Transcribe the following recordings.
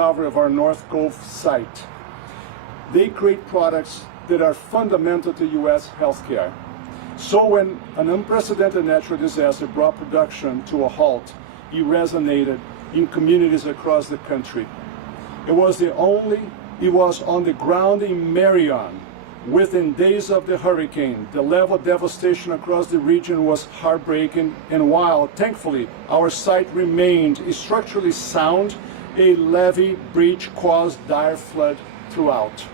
recovery of our North Gulf site. They create products that are fundamental to U.S. healthcare. So when an unprecedented natural disaster brought production to a halt, it resonated in communities across the country. It was on the ground in Marion. Within days of the hurricane, the level of devastation across the region was heartbreaking, and while, thankfully, our site remained structurally sound, a levee breach caused dire flood throughout.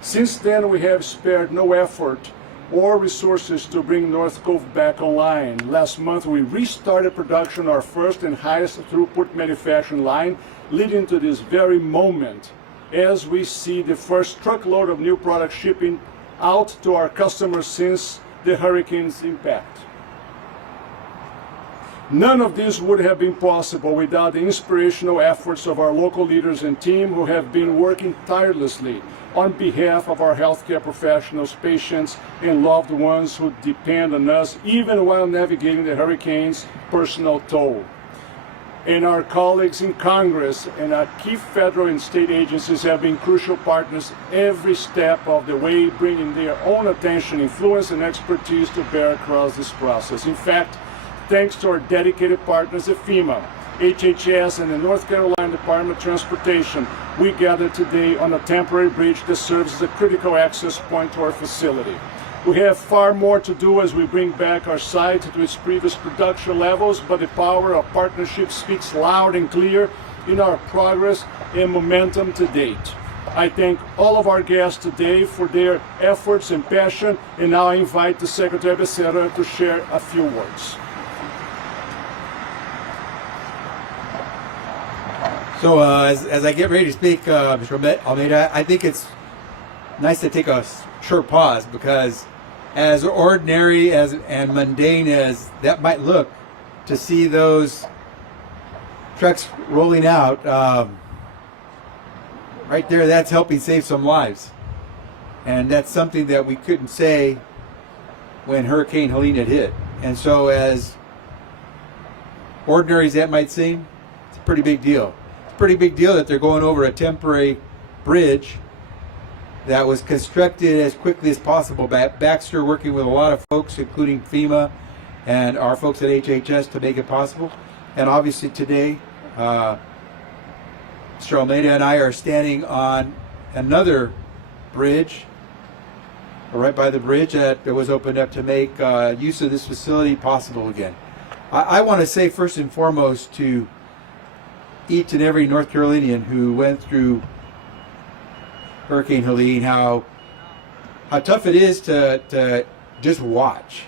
Since then, we have spared no effort or resources to bring North Gulf back online. Last month, we restarted production of our first and highest throughput manufacturing line, leading to this very moment, as we see the first truckload of new products shipping out to our customers since the hurricane's impact. None of this would have been possible without the inspirational efforts of our local leaders and team who have been working tirelessly on behalf of our healthcare professionals, patients, and loved ones who depend on us even while navigating the hurricane's personal toll. And our colleagues in Congress and our key federal and state agencies have been crucial partners every step of the way, bringing their own attention, influence, and expertise to bear across this process. In fact, thanks to our dedicated partners at FEMA, HHS, and the North Carolina Department of Transportation, we gathered today on a temporary bridge that serves as a critical access point to our facility. We have far more to do as we bring back our site to its previous production levels, but the power of partnership speaks loud and clear in our progress and momentum to date. I thank all of our guests today for their efforts and passion, and now I invite the Secretary Becerra to share a few words. So as I get ready to speak, Mr. Almeida, I think it's nice to take a short pause, because as ordinary and mundane as that might look, to see those trucks rolling out, right there, that's helping save some lives. And that's something that we couldn't say when Hurricane Helene had hit. And so as ordinary as that might seem, it's a pretty big deal. It's a pretty big deal that they're going over a temporary bridge that was constructed as quickly as possible by Baxter, working with a lot of folks, including FEMA and our folks at HHS, to make it possible. And obviously today, Mr. Almeida and I are standing on another bridge, right by the bridge that was opened up to make use of this facility possible again. I want to say first and foremost to each and every North Carolinian who went through Hurricane Helene, how tough it is to just watch,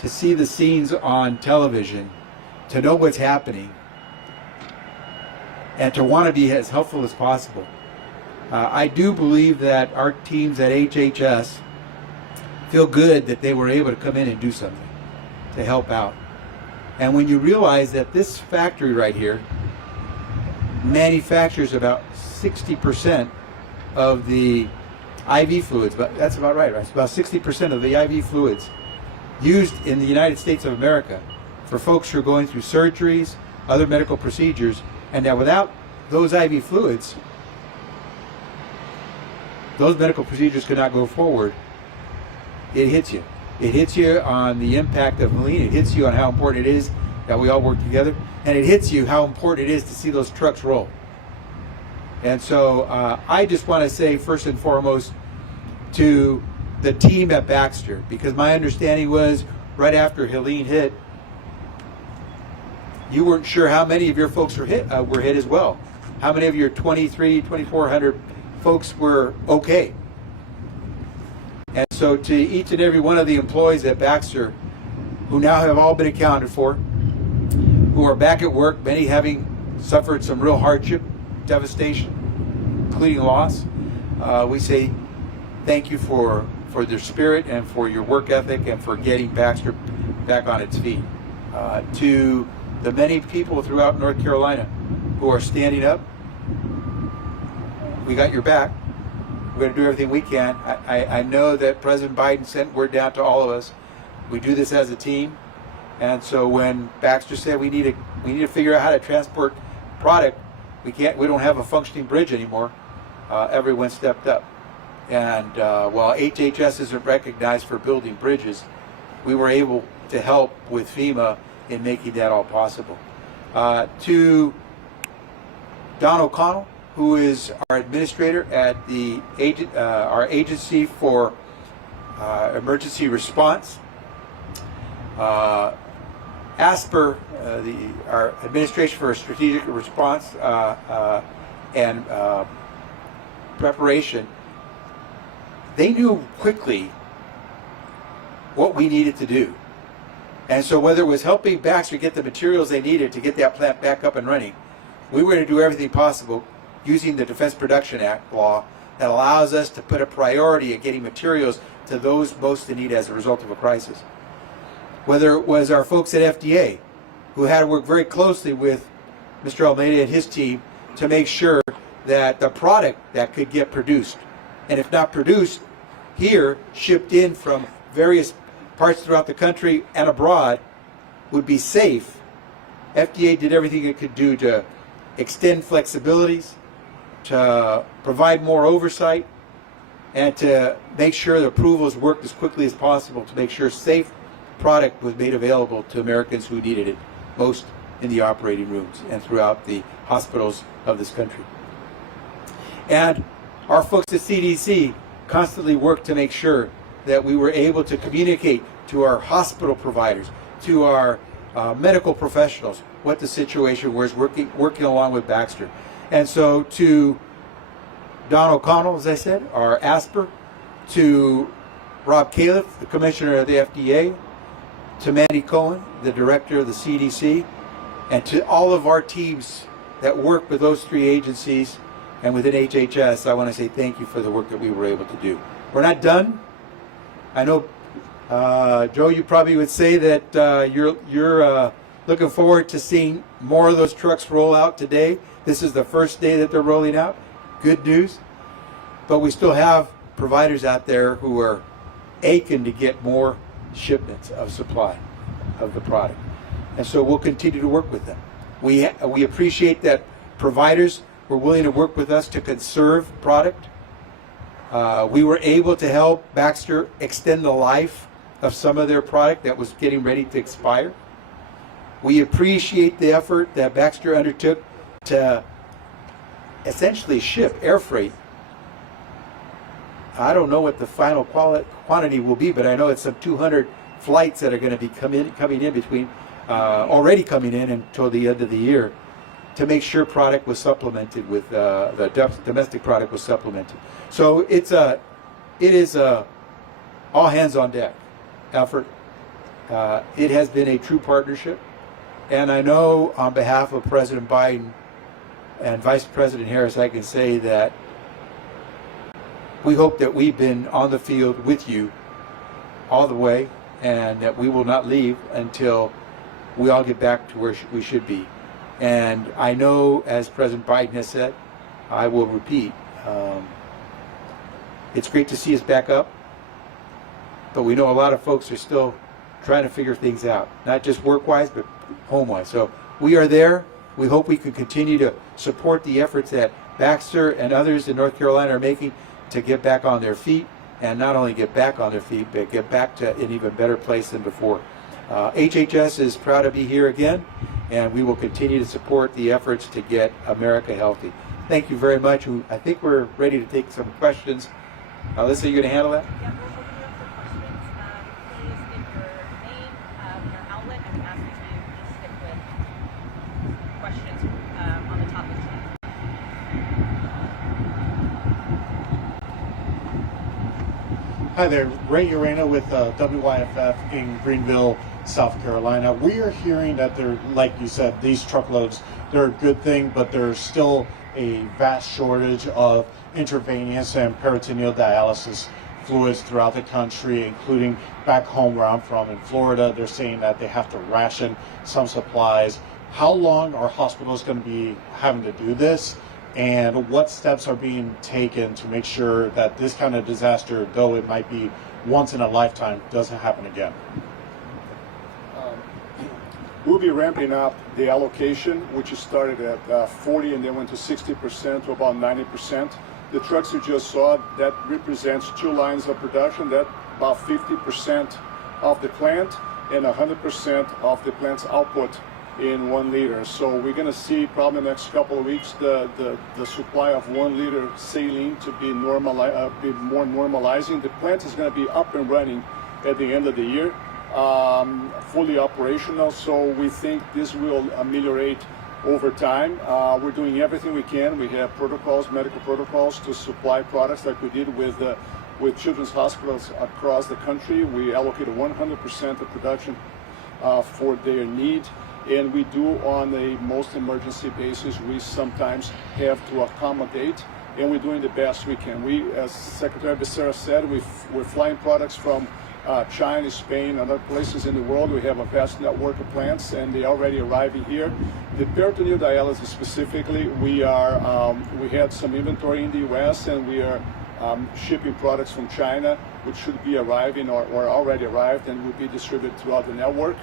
to see the scenes on television, to know what's happening, and to want to be as helpful as possible. I do believe that our teams at HHS feel good that they were able to come in and do something to help out. And when you realize that this factory right here manufactures about 60% of the IV fluids, but that's about right? It's about 60% of the IV fluids used in the United States of America for folks who are going through surgeries, other medical procedures, and that without those IV fluids, those medical procedures could not go forward. It hits you. It hits you on the impact of Helene. It hits you on how important it is that we all work together. And it hits you how important it is to see those trucks roll. And so I just want to say first and foremost to the team at Baxter, because my understanding was right after Helene hit, you weren't sure how many of your folks were hit as well. How many of your 2,400 folks were okay? And so to each and every one of the employees at Baxter, who now have all been accounted for, who are back at work, many having suffered some real hardship, devastation, including loss, we say thank you for their spirit and for your work ethic and for getting Baxter back on its feet. To the many people throughout North Carolina who are standing up, we got your back. We're going to do everything we can. I know that President Biden sent word down to all of us. We do this as a team. And so when Baxter said we need to figure out how to transport product We don't have a functioning bridge anymore. Everyone stepped up. And while HHS isn't recognized for building bridges, we were able to help with FEMA in making that all possible. To Don O'Connell, who is our administrator at our agency for emergency response. ASPR, our administration for strategic response and preparation, they knew quickly what we needed to do. And so whether it was helping Baxter get the materials they needed to get that plant back up and running, we were going to do everything possible using the Defense Production Act law that allows us to put a priority at getting materials to those most in need as a result of a crisis. Whether it was our folks at FDA, who had to work very closely with Mr. Almeida and his team to make sure that the product that could get produced, and if not produced here, shipped in from various parts throughout the country and abroad, would be safe. FDA did everything it could do to extend flexibilities, to provide more oversight, and to make sure the approvals worked as quickly as possible to make sure safe product was made available to Americans who needed it most in the operating rooms and throughout the hospitals of this country. And our folks at CDC constantly worked to make sure that we were able to communicate to our hospital providers, to our medical professionals, what the situation was, working along with Baxter. And so to Don O'Connell, as I said, our ASPR, to Rob Califf, the commissioner of the FDA, to Mandy Cohen, the director of the CDC, and to all of our teams that work with those three agencies and within HHS, I want to say thank you for the work that we were able to do. We're not done. I know, Joe, you probably would say that you're looking forward to seeing more of those trucks roll out today. This is the first day that they're rolling out. Good news. But we still have providers out there who are aching to get more shipments of supply of the product. And so we'll continue to work with them. We appreciate that providers were willing to work with us to conserve product. We were able to help Baxter extend the life of some of their product that was getting ready to expire. We appreciate the effort that Baxter undertook to essentially ship air freight. I don't know what the final quantity will be, but I know it's some 200 flights that are going to be coming in between, already coming in until the end of the year, to make sure product was supplemented with the domestic product was supplemented. So it is a all hands on deck effort. It has been a true partnership, and I know on behalf of President Biden and Vice President Harris, I can say that we hope that we've been on the field with you all the way, and that we will not leave until we all get back to where we should be. And I know, as President Biden has said, I will repeat, it's great to see us back up, but we know a lot of folks are still trying to figure things out, not just work-wise, but home-wise. So we are there. We hope we can continue to support the efforts that Baxter and others in North Carolina are making to get back on their feet, and not only get back on their feet, but get back to an even better place than before. HHS is proud to be here again, and we will continue to support the efforts to get America healthy. Thank you very much. I think we're ready to take some questions. Alyssa, you going to handle that? Yeah, we'll open it up for questions. Please give your name, your outlet, and we ask you to please stick with questions on the topic tonight. Hi there, Ray Urena with WYFF in Greenville, South Carolina. We are hearing that they're, like you said, these truckloads, they're a good thing, but there's still a vast shortage of intravenous and peritoneal dialysis fluids throughout the country, including back home where I'm from in Florida. They're saying that they have to ration some supplies. How long are hospitals going to be having to do this? And what steps are being taken to make sure that this kind of disaster, though it might be once in a lifetime, doesn't happen again? We'll be ramping up the allocation, which started at 40 and then went to 60% to about 90%. The trucks you just saw, that represents 2 lines of production. That's about 50% of the plant and 100% of the plant's output in 1 liter. So we're going to see probably in the next couple of weeks the supply of 1 liter saline to be more normalizing. The plant is going to be up and running at the end of the year, fully operational. So we think this will ameliorate over time. We're doing everything we can. We have protocols, medical protocols to supply products like we did with children's hospitals across the country. We allocated 100% of production for their need. And we do on a most emergency basis. We sometimes have to accommodate, and we're doing the best we can. We, as Secretary Becerra said, we're flying products from China, Spain, and other places in the world. We have a vast network of plants, and they're already arriving here. The peritoneal dialysis specifically, we had some inventory in the U.S., and we are shipping products from China, which should be arriving or already arrived and will be distributed throughout the network.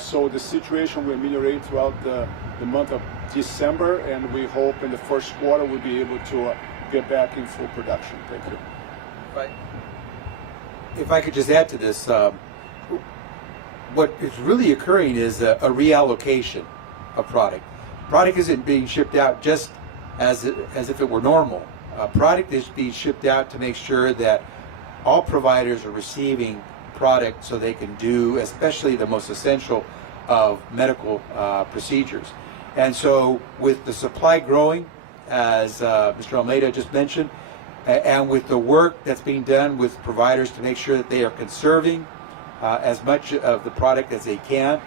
So the situation will ameliorate throughout the month of December, and we hope in the first quarter we'll be able to get back in full production. Thank you. Right. If I could just add to this, what is really occurring is a reallocation of product. Product isn't being shipped out just as if it were normal. Product is being shipped out to make sure that all providers are receiving product so they can do especially the most essential of medical procedures. And so with the supply growing, as Mr. Almeida just mentioned, and with the work that's being done with providers to make sure that they are conserving as much of the product as they can,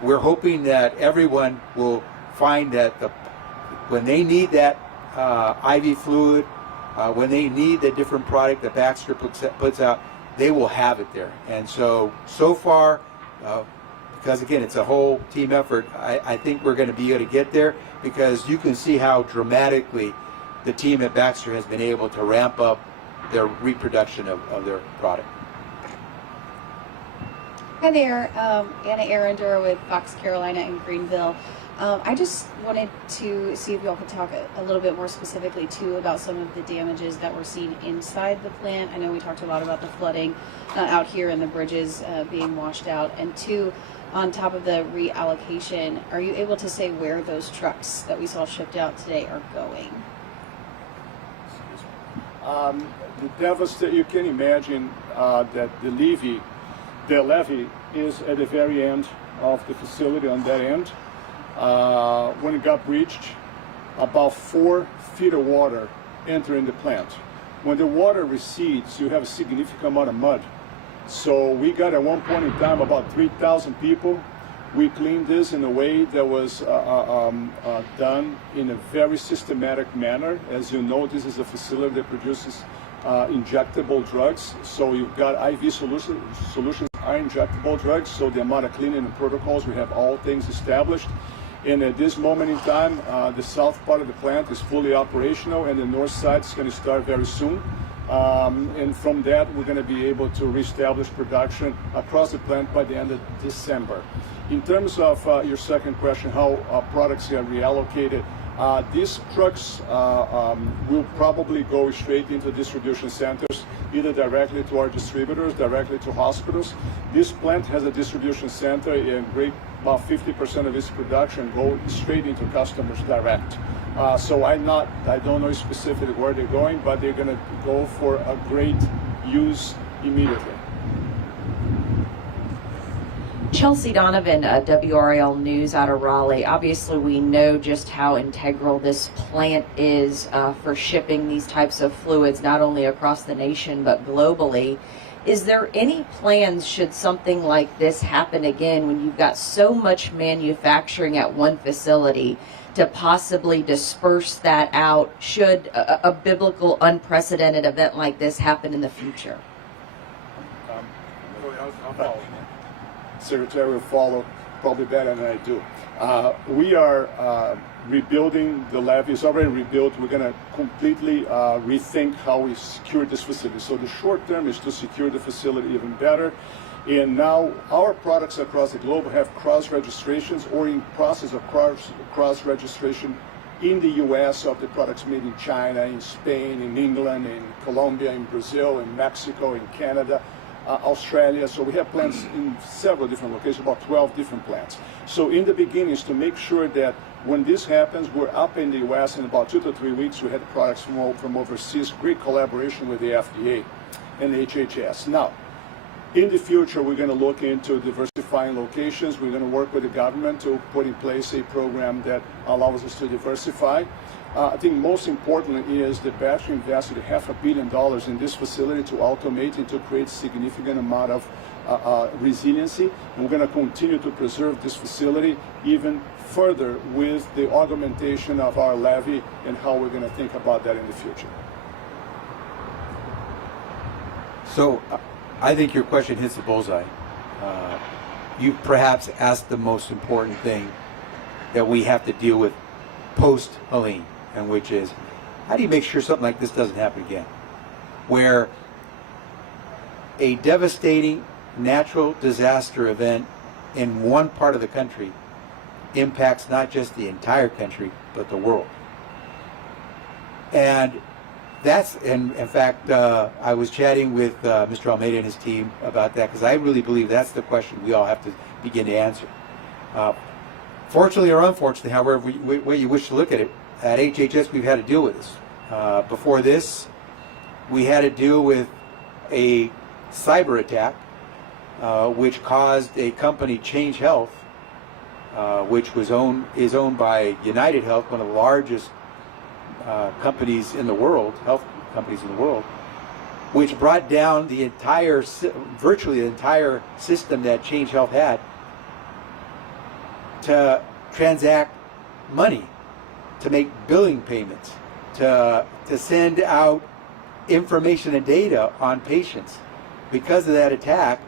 we're hoping that everyone will find that when they need that IV fluid, when they need the different product that Baxter puts out, they will have it there. And so far, because again, it's a whole team effort, I think we're going to be able to get there, because you can see how dramatically the team at Baxter has been able to ramp up their reproduction of their product. Hi there, Anna Arender with Fox Carolina in Greenville. I just wanted to see if y'all could talk a little bit more specifically too about some of the damages that we're seeing inside the plant. I know we talked a lot about the flooding out here and the bridges being washed out. And two, on top of the reallocation, are you able to say where those trucks that we saw shipped out today are going? The devastation, you can imagine that the levee is at the very end of the facility on that end. When it got breached, about 4 feet of water entering the plant. When the water recedes, you have a significant amount of mud. So we got at one point in time about 3,000 people. We cleaned this in a way that was done in a very systematic manner. As you know, this is a facility that produces injectable drugs. So you've got IV solutions are injectable drugs. So the amount of cleaning and protocols, we have all things established. And at this moment in time, the south part of the plant is fully operational, and the north side is going to start very soon. And from that, we're going to be able to reestablish production across the plant by the end of December. In terms of your second question, how products get reallocated, these trucks will probably go straight into distribution centers, either directly to our distributors, directly to hospitals. This plant has a distribution center, and about 50% of its production go straight into customers direct. So I don't know specifically where they're going, but they're going to go for a great use immediately. Chelsea Donovan, WRAL News out of Raleigh. Obviously, we know just how integral this plant is for shipping these types of fluids, not only across the nation, but globally. Is there any plans, should something like this happen again, when you've got so much manufacturing at one facility, to possibly disperse that out should a biblical unprecedented event like this happen in the future? I'll follow. Secretary will follow probably better than I do. We are rebuilding the levee. It's already rebuilt. We're going to completely rethink how we secure this facility. So the short term is to secure the facility even better. And now our products across the globe have cross-registrations or in process of cross-registration in the US of the products made in China, in Spain, in England, in Colombia, in Brazil, in Mexico, in Canada, Australia. So we have plants in several different locations, about 12 different plants. So in the beginning is to make sure that when this happens, we're up in the US in about 2 to 3 weeks. We had products from overseas, great collaboration with the FDA and the HHS. Now, in the future, we're going to look into diversifying locations. We're going to work with the government to put in place a program that allows us to diversify. I think most importantly is that Baxter invested $500 million in this facility to automate and to create significant amount of resiliency. And we're going to continue to preserve this facility even further with the augmentation of our levy and how we're going to think about that in the future. So I think your question hits the bullseye. You perhaps asked the most important thing that we have to deal with post Helene, and which is, how do you make sure something like this doesn't happen again? Where a devastating natural disaster event in one part of the country impacts not just the entire country, but the world. And that's, in fact, I was chatting with Mr. Almeida and his team about that, because I really believe that's the question we all have to begin to answer. Fortunately or unfortunately, however way you wish to look at it, at HHS we've had to deal with this. Before this, we had to deal with a cyber attack, which caused a company, Change Health, which is owned by United Health, one of the largest companies in the world, health companies in the world, which brought down the entire, virtually the entire system that Change Health had to transact money, to make billing payments, to send out information and data on patients. Because of that attack,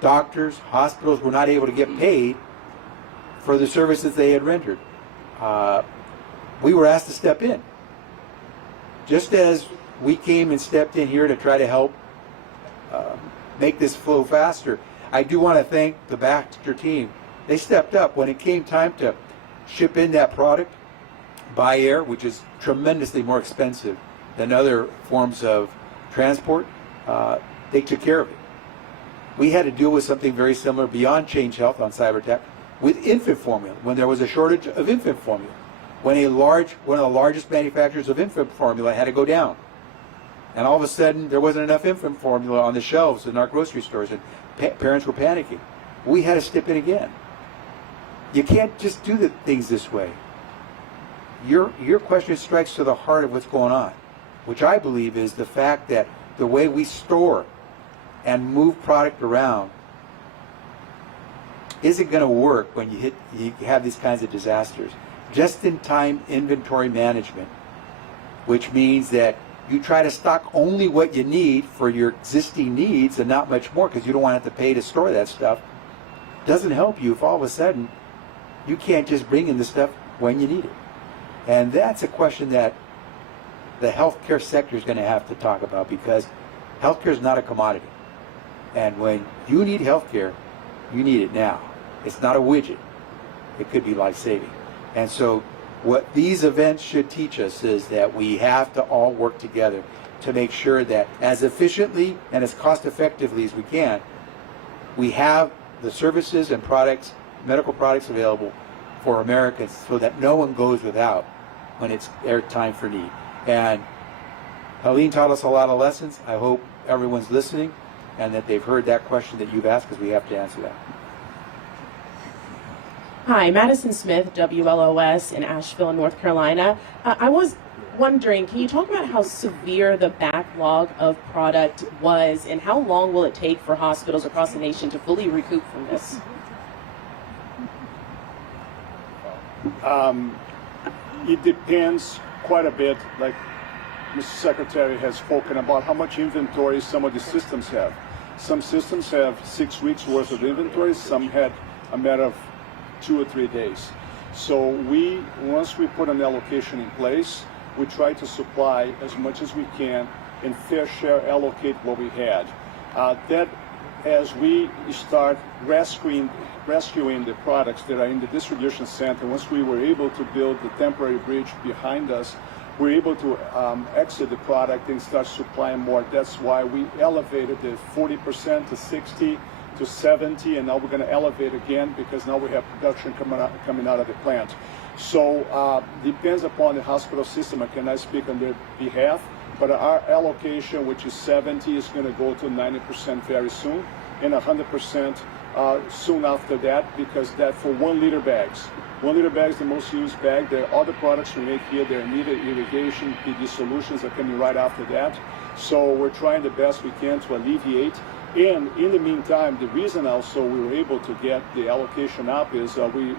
doctors, hospitals were not able to get paid for the services they had rendered. We were asked to step in. Just as we came and stepped in here to try to help make this flow faster, I do want to thank the Baxter team. They stepped up when it came time to ship in that product by air, which is tremendously more expensive than other forms of transport. They took care of it. We had to deal with something very similar beyond Change Health on cyber attack with infant formula, when there was a shortage of infant formula, when one of the largest manufacturers of infant formula had to go down. And all of a sudden, there wasn't enough infant formula on the shelves in our grocery stores, and parents were panicking. We had to step in again. You can't just do the things this way. Your question strikes to the heart of what's going on, which I believe is the fact that the way we store and move product around isn't going to work when you have these kinds of disasters. Just-in-time inventory management, which means that you try to stock only what you need for your existing needs and not much more, because you don't want to have to pay to store that stuff, doesn't help you if all of a sudden you can't just bring in the stuff when you need it. And that's a question that the healthcare sector is going to have to talk about, because healthcare is not a commodity. And when you need healthcare, you need it now. It's not a widget. It could be life-saving. And so what these events should teach us is that we have to all work together to make sure that as efficiently and as cost-effectively as we can, we have the services and products, medical products available for Americans, so that no one goes without when it's their time for need. And Helene taught us a lot of lessons. I hope everyone's listening and that they've heard that question that you've asked, because we have to answer that. Hi, Madison Smith, WLOS in Asheville, North Carolina. I was wondering, can you talk about how severe the backlog of product was, and how long will it take for hospitals across the nation to fully recoup from this? It depends quite a bit, like Mr. Secretary has spoken about how much inventory some of the systems have. Some systems have 6 weeks worth of inventory, some had a matter of 2 or 3 days. So once we put an allocation in place, we try to supply as much as we can and fair share allocate what we had. That as we start rescuing the products that are in the distribution center, once we were able to build the temporary bridge behind us, we're able to exit the product and start supplying more. That's why we elevated the 40% to 60 to 70, and now we're going to elevate again because now we have production coming out of the plant. So depends upon the hospital system. I cannot speak on their behalf, but our allocation, which is 70, is going to go to 90% very soon, and 100% soon after that, because that for 1 liter bags. 1 liter bag is the most used bag. There are other products we make here. There are needed irrigation, PD solutions are coming right after that. So we're trying the best we can to alleviate. And in the meantime, the reason also we were able to get the allocation up is we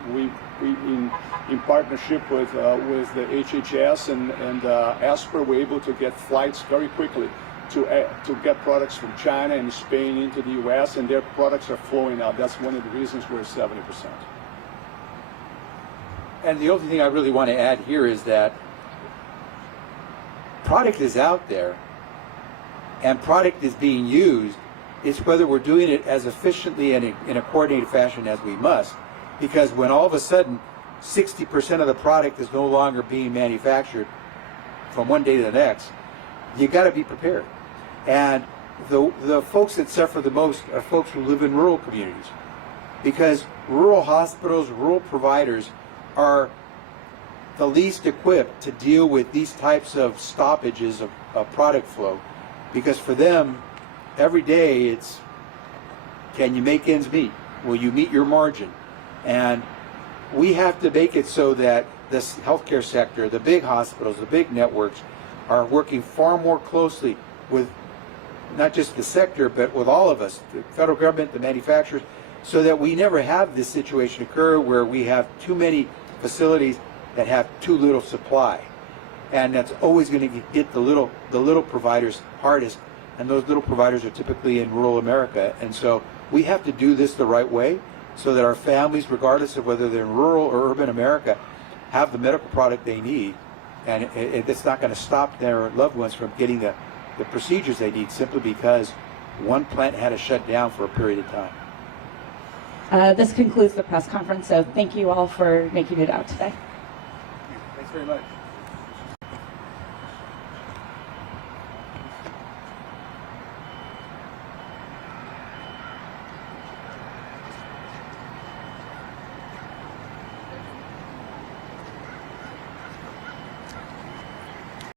in partnership with the HHS and ASPR, we're able to get flights very quickly to get products from China and Spain into the U.S. and their products are flowing out. That's one of the reasons we're 70%. And the only thing I really want to add here is that product is out there and product is being used. It's whether we're doing it as efficiently and in a coordinated fashion as we must. Because when all of a sudden 60% of the product is no longer being manufactured from one day to the next, you got to be prepared. And the folks that suffer the most are folks who live in rural communities. Because rural hospitals, rural providers are the least equipped to deal with these types of stoppages of product flow. Because for them, every day it's, can you make ends meet? Will you meet your margin? And we have to make it so that this healthcare sector, the big hospitals, the big networks, are working far more closely with not just the sector, but with all of us, the federal government, the manufacturers, so that we never have this situation occur where we have too many facilities that have too little supply. And that's always going to get the little providers hardest, and those little providers are typically in rural America. And so we have to do this the right way so that our families, regardless of whether they're in rural or urban America, have the medical product they need. And it's not going to stop their loved ones from getting the procedures they need simply because one plant had to shut down for a period of time. This concludes the press conference, so thank you all for making it out today. Thanks very much.